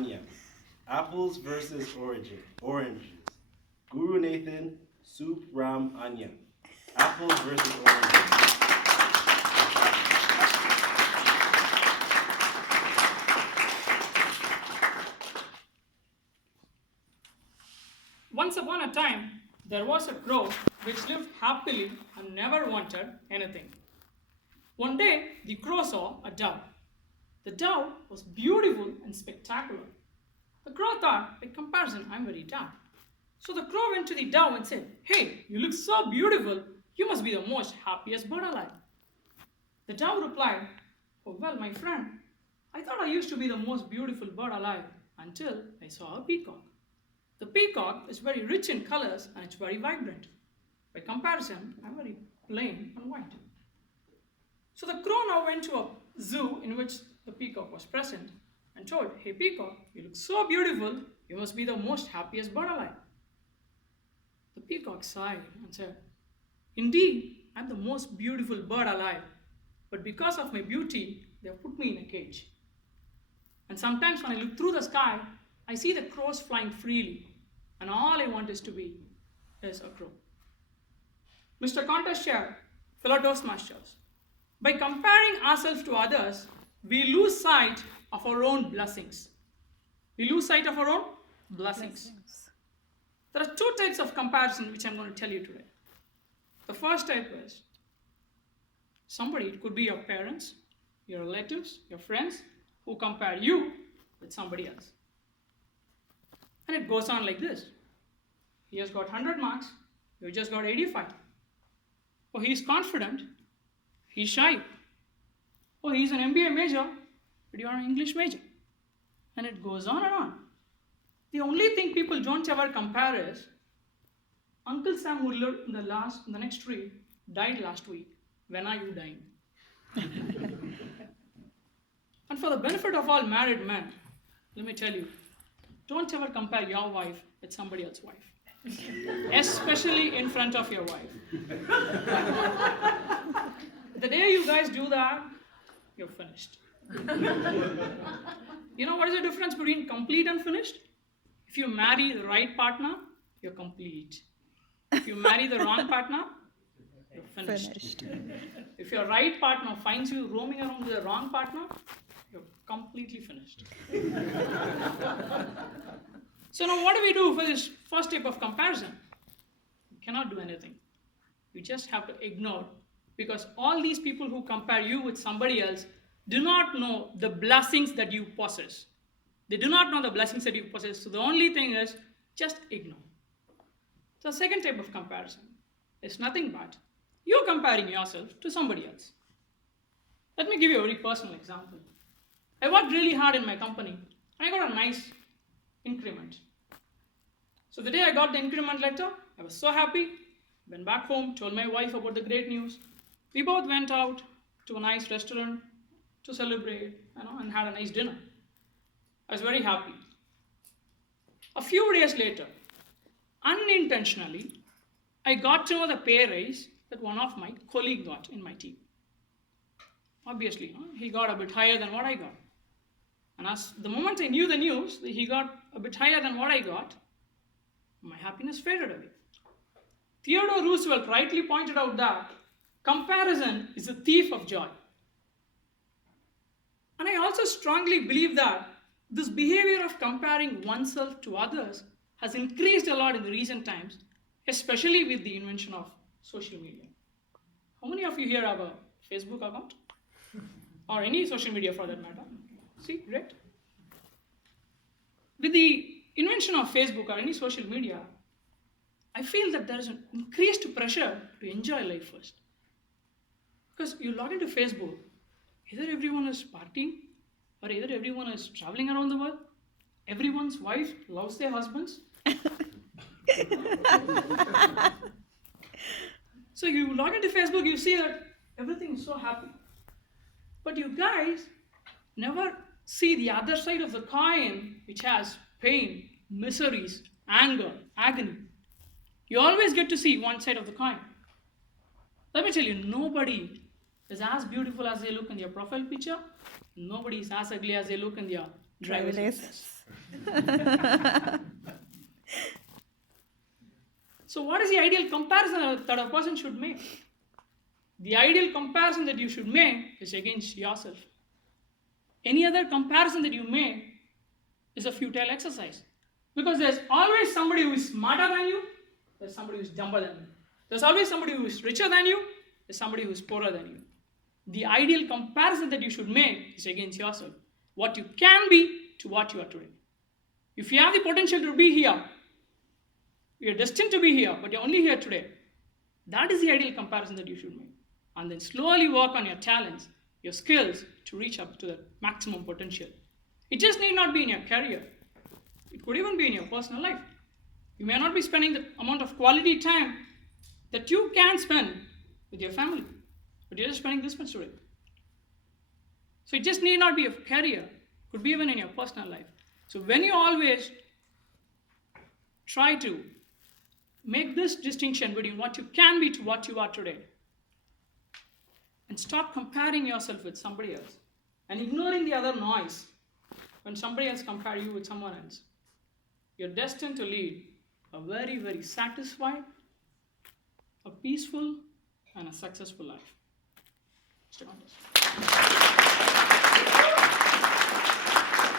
Anya. Apples versus oranges. Guru Nathan, Soup Ram Anya. Apples versus oranges. Once upon a time, there was a crow which lived happily and never wanted anything. One day, the crow saw a dove. The dove was beautiful and spectacular. The crow thought, by comparison, I'm very dumb. So the crow went to the dove and said, "Hey, you look so beautiful. You must be the most happiest bird alive." The dove replied, "Oh, well, my friend, I thought I used to be the most beautiful bird alive until I saw a peacock. The peacock is very rich in colors and it's very vibrant. By comparison, I'm very plain and white." So the crow now went to a zoo in which the peacock was present and told, "Hey peacock, you look so beautiful, you must be the most happiest bird alive." The peacock sighed and said, "Indeed, I'm the most beautiful bird alive, but because of my beauty, they have put me in a cage. And sometimes when I look through the sky, I see the crows flying freely, and all I want is a crow." Mr. Contest Chair, fellow Toastmasters, by comparing ourselves to others, we lose sight of our own blessings. We lose sight of our own blessings. There are two types of comparison which I'm going to tell you today. The first type is somebody, it could be your parents, your relatives, your friends, who compare you with somebody else. And it goes on like this. He has got 100 marks, you just got 85. Oh, he's confident, he's shy. Oh, he's an MBA major, but you're an English major. And it goes on and on. The only thing people don't ever compare is Uncle Sam who lived in the next tree died last week. When are you dying? And for the benefit of all married men, let me tell you, don't ever compare your wife with somebody else's wife, especially in front of your wife. The day you guys do that, you're finished. You know what is the difference between complete and finished? If you marry the right partner, you're complete. If you marry the wrong partner, you're finished. If your right partner finds you roaming around with the wrong partner, you're completely finished. So now what do we do for this first type of comparison? You cannot do anything. You just have to ignore, because all these people who compare you with somebody else do not know the blessings that you possess. They do not know the blessings that you possess. So the only thing is just ignore. The second type of comparison is nothing but you comparing yourself to somebody else. Let me give you a very personal example. I worked really hard in my company and I got a nice increment. So the day I got the increment letter, I was so happy. Went back home, told my wife about the great news. We both went out to a nice restaurant to celebrate, and had a nice dinner. I was very happy. A few days later, unintentionally, I got to know the pay raise that one of my colleagues got in my team. Obviously, he got a bit higher than what I got. And as the moment I knew the news that he got a bit higher than what I got, my happiness faded away. Theodore Roosevelt rightly pointed out that comparison is a thief of joy. And I also strongly believe that this behavior of comparing oneself to others has increased a lot in the recent times, especially with the invention of social media. How many of you here have a Facebook account? Or any social media for that matter? See, great. With the invention of Facebook or any social media, I feel that there is an increased pressure to enjoy life first. Because you log into Facebook, either everyone is partying, or either everyone is traveling around the world. Everyone's wife loves their husbands. So you log into Facebook, you see that everything is so happy. But you guys never see the other side of the coin, which has pain, miseries, anger, agony. You always get to see one side of the coin. Let me tell you, nobody is as beautiful as they look in their profile picture. Nobody is as ugly as they look in their driver's license. So what is the ideal comparison that a person should make? The ideal comparison that you should make is against yourself. Any other comparison that you make is a futile exercise. Because there's always somebody who is smarter than you, there's somebody who is dumber than you. There's always somebody who is richer than you, there's somebody who is poorer than you. The ideal comparison that you should make is against yourself. What you can be to what you are today. If you have the potential to be here, you're destined to be here, but you're only here today. That is the ideal comparison that you should make. And then slowly work on your talents, your skills to reach up to the maximum potential. It just need not be in your career. It could even be in your personal life. You may not be spending the amount of quality time that you can spend with your family, but you're just spending this much today. So it just need not be a career. It could be even in your personal life. So when you always try to make this distinction between what you can be to what you are today, and stop comparing yourself with somebody else and ignoring the other noise when somebody else compares you with someone else, you're destined to lead a very, very satisfied, a peaceful, and a successful life. Mr. Contes.